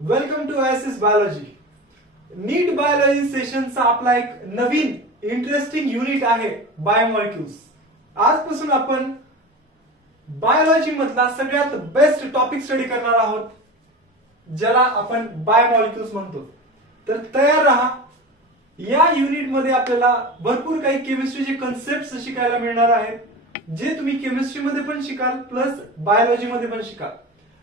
Welcome to S biology. NEET biology सेशनचा आपला एक नवीन इंटरेस्टिंग युनिट आहे बायोमॉलिक्युल्स. आजपासून आपण बायोलॉजी मधला सगळ्यात बेस्ट टॉपिक स्टडी करणार आहोत, ज्याला आपण बायोमॉलिक्युल्स म्हणतो. तर तयार राहा. या युनिट मध्ये आपल्याला भरपूर काही केमिस्ट्रीचे कन्सेप्ट शिकायला मिळणार आहेत, जे तुम्ही केमिस्ट्री मध्ये पण शिकाल प्लस बायोलॉजी मध्ये पण शिकाल.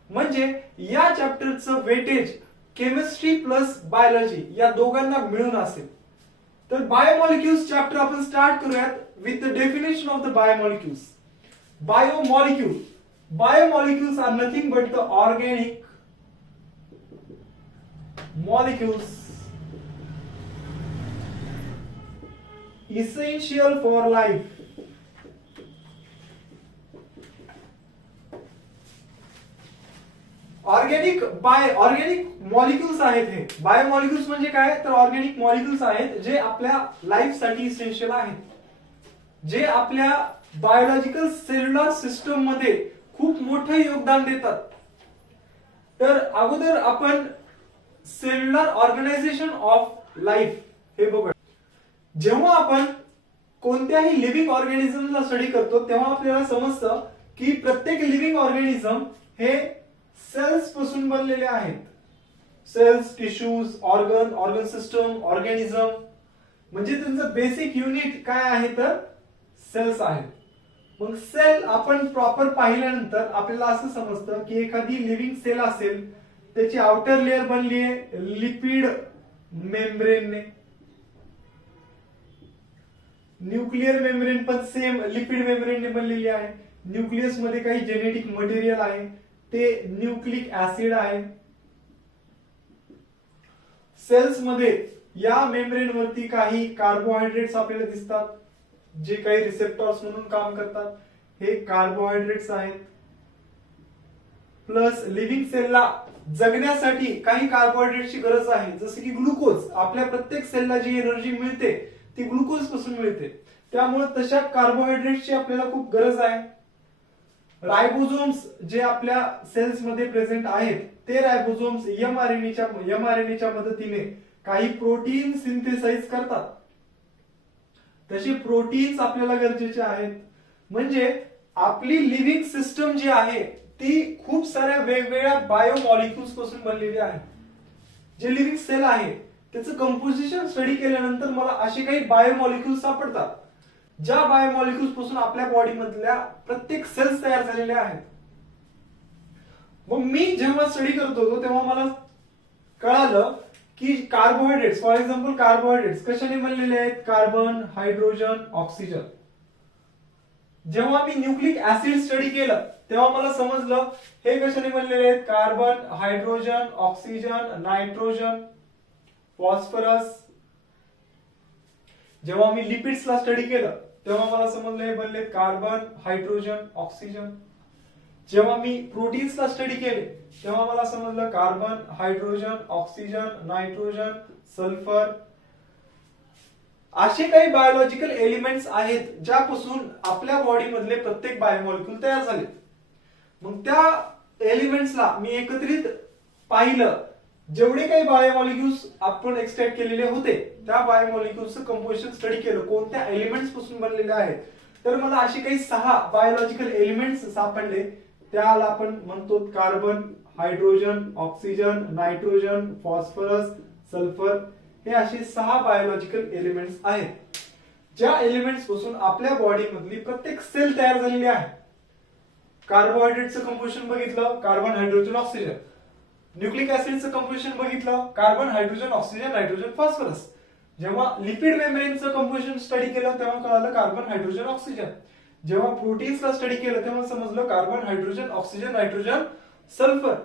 म्हणजे या चॅप्टरचं वेटेज केमिस्ट्री प्लस बायोलॉजी या दोघांना मिळून असेल. तर बायोमॉलिक्युल्स चॅप्टर आपण स्टार्ट करूयात with the definition of the biomolecules. Biomolecules are nothing but the organic molecules essential for life. Organic molecules आहेत. हे बायोमॉलिक्युल्स म्हणजे काय, तर ऑर्गॅनिक मॉलिक्युल्स आहेत जे आपल्या लाईफ साठी इसेन्शियल आहेत, जे आपल्या बायोलॉजिकल सेल्युलर सिस्टम मध्ये खूप मोठं योगदान देतात. तर अगोदर आपण सेल्युलर ऑर्गनायझेशन ऑफ लाईफ हे बघूया. जेव्हा आपण कोणत्याही लिव्हिंग ऑर्गॅनिझमला स्टडी करतो तेव्हा आपल्याला समजतं की प्रत्येक लिव्हिंग ऑर्गॅनिझम हे सेल्स पासून बनलेले आहेत. Cells, tissues, organ system, organism म्हणजे त्यांचं बेसिक युनिट काय आहे, तर सेल्स आहेत. मग सेल आपण प्रॉपर पाहिल्यानंतर आपल्याला असं समजतं की एखादी लिव्हिंग सेल असेल, त्याची आउटर लेअर बनली आहे लिपिड मेम्ब्रेनने. न्यूक्लियर मेम्ब्रेन पण सेम लिपिड मेम्ब्रेनने बनलेली आहे. न्यूक्लियस मध्ये काही जेनेटिक मटेरियल आहे, ते न्यूक्लिक ऍसिड आहे. सेल्स मध्ये या मेम्ब्रेन वरती काही कार्बोहायड्रेट्स आपल्याला दिसतात, जे काही रिसेप्टॉर्स म्हणून काम करतात. हे कार्बोहायड्रेट्स आहेत. प्लस लिव्हिंग सेलला जगण्यासाठी काही कार्बोहायड्रेटची गरज आहे, जसे की ग्लुकोज. आपल्या प्रत्येक सेलला जी एनर्जी मिळते ती ग्लुकोज पासून मिळते, त्यामुळे तशा कार्बोहायड्रेटची आपल्याला खूप गरज आहे. रायबोझोम्स जे आपल्या सेल्स मध्ये प्रेझेंट आहेत, ते रायबोझोम्स एमआरएनएच्या मदतीने काही प्रोटीन सिंथेसाइज करतात. तसे प्रोटीन्स आपल्याला गरजेचे आहेत. म्हणजे आपली लिव्हिंग सिस्टम जी आहे ती खूप साऱ्या वेगवेगळ्या बायोमॉलिक्युल्स पासून बनलेली आहे. जे लिव्हिंग सेल आहे त्याचं कंपोजिशन स्टडी केल्यानंतर मला असे काही बायोमॉलिक्युल्स सापडतात, ज्या बायोमॉलिक्युल्स पासून आपल्या बॉडी मधल्या प्रत्येक सेल्स तयार झालेल्या आहेत. मग मी जेव्हा स्टडी करत होतो तेव्हा मला कळालं की कार्बोहायड्रेट्स, फॉर एक्झाम्पल कार्बोहायड्रेट्स कशाने बनलेले आहेत, कार्बन, हायड्रोजन, ऑक्सिजन. जेव्हा मी न्यूक्लिक ऍसिड स्टडी केलं तेव्हा मला समजलं हे कशाने बनलेले आहेत, carbon, hydrogen, oxygen, nitrogen, phosphorus. जेव्हा मी लिपिड्सला स्टडी केलं तेव्हा मला समजलं हे बनले कार्बन, हायड्रोजन, ऑक्सिजन. जेव्हा मी प्रोटीन्सला स्टडी केले तेव्हा मला समजलं carbon, hydrogen, oxygen, nitrogen, sulphur. असे काही बायोलॉजिकल एलिमेंट्स आहेत ज्यापासून आपल्या बॉडी मधले प्रत्येक बायोमॉलिक्युल तयार झाले. मग त्या एलिमेंट्सला मी एकत्रित पाहिलं. जेवढे काही बायोमॉलिक्युल्स आपण एक्सट्रॅक्ट केलेले होते त्या बायोमॉलिक्युल्सचं कंपोजिशन स्टडी केलं, कोणत्या एलिमेंट्स पासून बनलेले आहेत. तर मला असे काही 6 बायोलॉजिकल एलिमेंट्स सापडले. त्याला आपण म्हणतो carbon, hydrogen, oxygen, nitrogen, phosphorus, sulphur. हे असे 6 बायोलॉजिकल एलिमेंट्स आहेत, ज्या एलिमेंट्स पासून आपल्या बॉडी मधली प्रत्येक सेल तयार झालेली आहे. कार्बोहायड्रेटचं कंपोजिशन बघितलं, कार्बन, हायड्रोजन, ऑक्सिजन. न्यूक्लिक ऍसिडचं कंपोजिशन बघितलं, carbon, hydrogen, oxygen, nitrogen, phosphorus. जेव्हा लिपिड मेम्ब्रेनचं कंपोजिशन स्टडी केलं तेव्हा कळालं कार्बन, हायड्रोजन, ऑक्सिजन. जेव्हा प्रोटीन्सला स्टडी केलं तेव्हा समजलं carbon, hydrogen, oxygen, nitrogen, sulphur.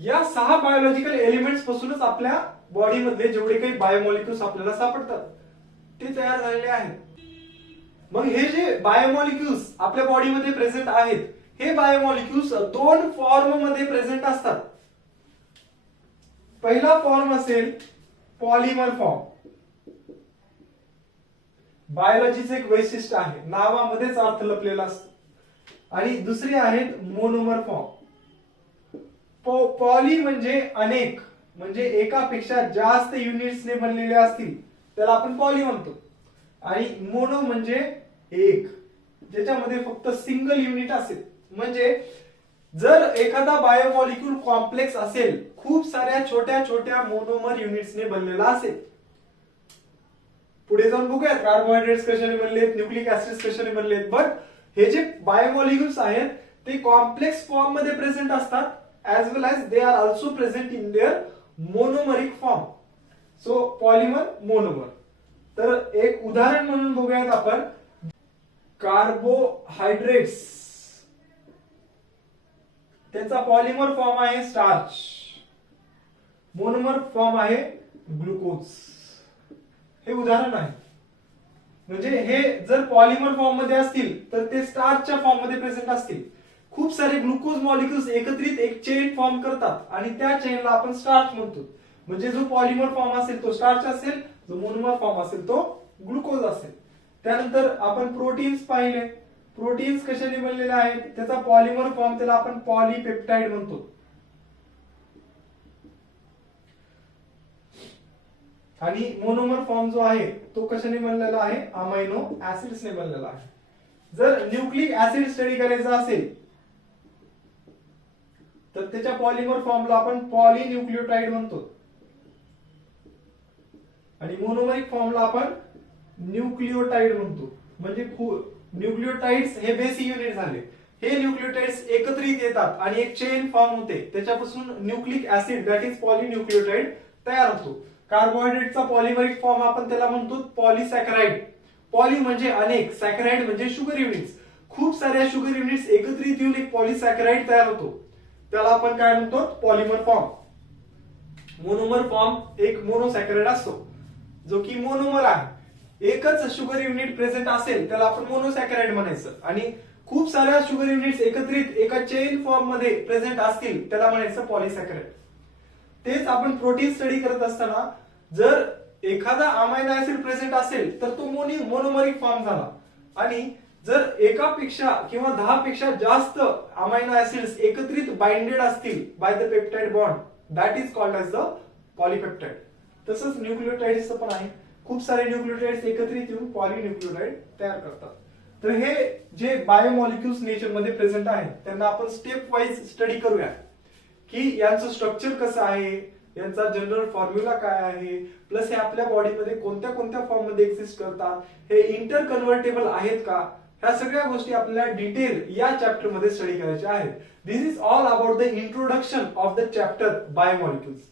या 6 बायोलॉजिकल एलिमेंट्स पासूनच आपल्या बॉडी मधले जेवढे काही बायोमॉलिक्युल्स आपल्याला सापडतात ते तयार झालेले आहेत. मग हे जे बायोमॉलिक्युल्स आपल्या बॉडीमध्ये प्रेझेंट आहेत, हे बायोमॉलिक्युल्स 2 फॉर्म मध्ये प्रेझेंट असतात. पहिला फॉर्म असेल पॉलिमर फॉर्म. बायोलॉजीचं एक वैशिष्ट्य आहे, नावामध्येच अर्थ लपलेला असतो. आणि दुसरी आहेत मोनोमर फॉर्म. पॉली म्हणजे अनेक, म्हणजे एकापेक्षा जास्त युनिट्सने बनलेले असतील त्याला आपण पॉली म्हणतो. आणि मोनो म्हणजे एक, ज्याच्यामध्ये फक्त सिंगल युनिट असेल. म्हणजे जर एखादा बायोमॉलिक्यूल कॉम्प्लेक्स असेल, खूप साऱ्या छोट्या छोट्या मोनोमर युनिट्सने बनलेला असेल. पुढे जाऊन बघूयात कार्बोहायड्रेट्स कशाने बनलेत, न्यूक्लिक ऍसिड्स कशाने बनलेत. बट हे जे बायोमॉलिक्युल्स आहेत ते कॉम्प्लेक्स फॉर्म मध्ये प्रेझेंट असतात, as well as they are also present in their monomeric form. So polymer, monomer. तर एक उदाहरण म्हणून बघूयात आपण कार्बोहायड्रेट्स. त्यांचा पॉलिमर फॉर्म आहे स्टार्च, मोनोमर फॉर्म आहे ग्लुकोज. हे उदाहरण आहे. म्हणजे हे जर पॉलिमर फॉर्म मध्ये असतील तर ते स्टार्चच्या फॉर्म मध्ये प्रेझेंट असतील. खूप सारे ग्लुकोज मॉलिक्युल्स एकत्रित एक चेन फॉर्म करतात आणि त्या चेनला आपण स्टार्च म्हणतो. म्हणजे जो पॉलिमर फॉर्म असेल तो स्टार्च असेल, जो मोनोमर फॉर्म असेल तो ग्लुकोज असेल. त्यानंतर आपण प्रोटीन्स पाहिले. प्रोटीन्स कशाने बनलेले आहेत, त्याचा पॉलिमर फॉर्म त्याला आपण पॉलीपेप्टाइड म्हणतो. आणि मोनोमर फॉर्म जो आहे तो कशाने बनलेला आहे, अमायनो ऍसिड्सने बनलेला आहे. जर न्यूक्लिक ऍसिड स्टडी करायचा असेल तर त्याच्या पॉलिमर फॉर्मला आपण पॉलीन्यूक्लियोटाइड म्हणतो आणि मोनोमरिक फॉर्मला आपण न्यूक्लियोटाइड म्हणतो. म्हणजे न्यूक्लियोटाइड्स हे बेसिक युनिट झाले. हे न्यूक्लियोटाइड्स एकत्रित येतात आणि एक चेन फॉर्म होते, त्याच्यापासून nucleic acid that is polynucleotide तयार होतो. कार्बोहायड्रेटचा पॉलिमरिक फॉर्म आपण त्याला म्हणतो पॉलीसॅकराइड. पॉली म्हणजे अनेक, सॅकराइड म्हणजे शुगर युनिट्स. खूप साऱ्या शुगर युनिट्स एकत्रित येऊन एक पॉलीसॅकराइड तयार होतो, त्याला आपण काय म्हणतो, पॉलिमर फॉर्म. मोनोमर फॉर्म एक मोनोसॅकराइड असतो जो की मोनोमर आहे. एकच शुगर युनिट प्रेझेंट असेल त्याला आपण मोनोसॅकराइड म्हणायचं. आणि खूप साऱ्या शुगर युनिट्स एकत्रित एका चेन फॉर्म मध्ये प्रेझेंट असतील त्याला म्हणायचं पॉलीसॅकराइड. तेच आपण प्रोटीन स्टडी करत असताना जर एखादा अमायनो ऍसिड प्रेझेंट असेल तर तो मोनोमरिक फॉर्म झाला. आणि जर एकापेक्षा किंवा 10 पेक्षा जास्त अमायनो ऍसिड्स एकत्रित बाइंडेड असतील by the peptide bond, that is called as the polypeptide. तसंच न्यूक्लियोटाइड्सचं पण आहे. खूप सारे न्यूक्लियोटाइड्स एकत्रित येऊन पॉलीन्यूक्लियोटाइड तयार करतात. तर हे जे बायोमॉलिक्युल्स नेचर मध्ये प्रेझेंट आहेत त्यांना आपण स्टेप वाईज स्टडी करूया की यांचं स्ट्रक्चर कसं आहे, यांचा जनरल फॉर्म्युला काय आहे, प्लस हे आपल्या बॉडीमध्ये कोणत्या कोणत्या फॉर्म मध्ये एक्झिस्ट करतात, हे इंटर कन्व्हर्टेबल आहेत का, ह्या सगळ्या गोष्टी आपल्याला डिटेल या चॅप्टर मध्ये स्टडी करायच्या आहेत. This is all about the introduction of the chapter biomolecules.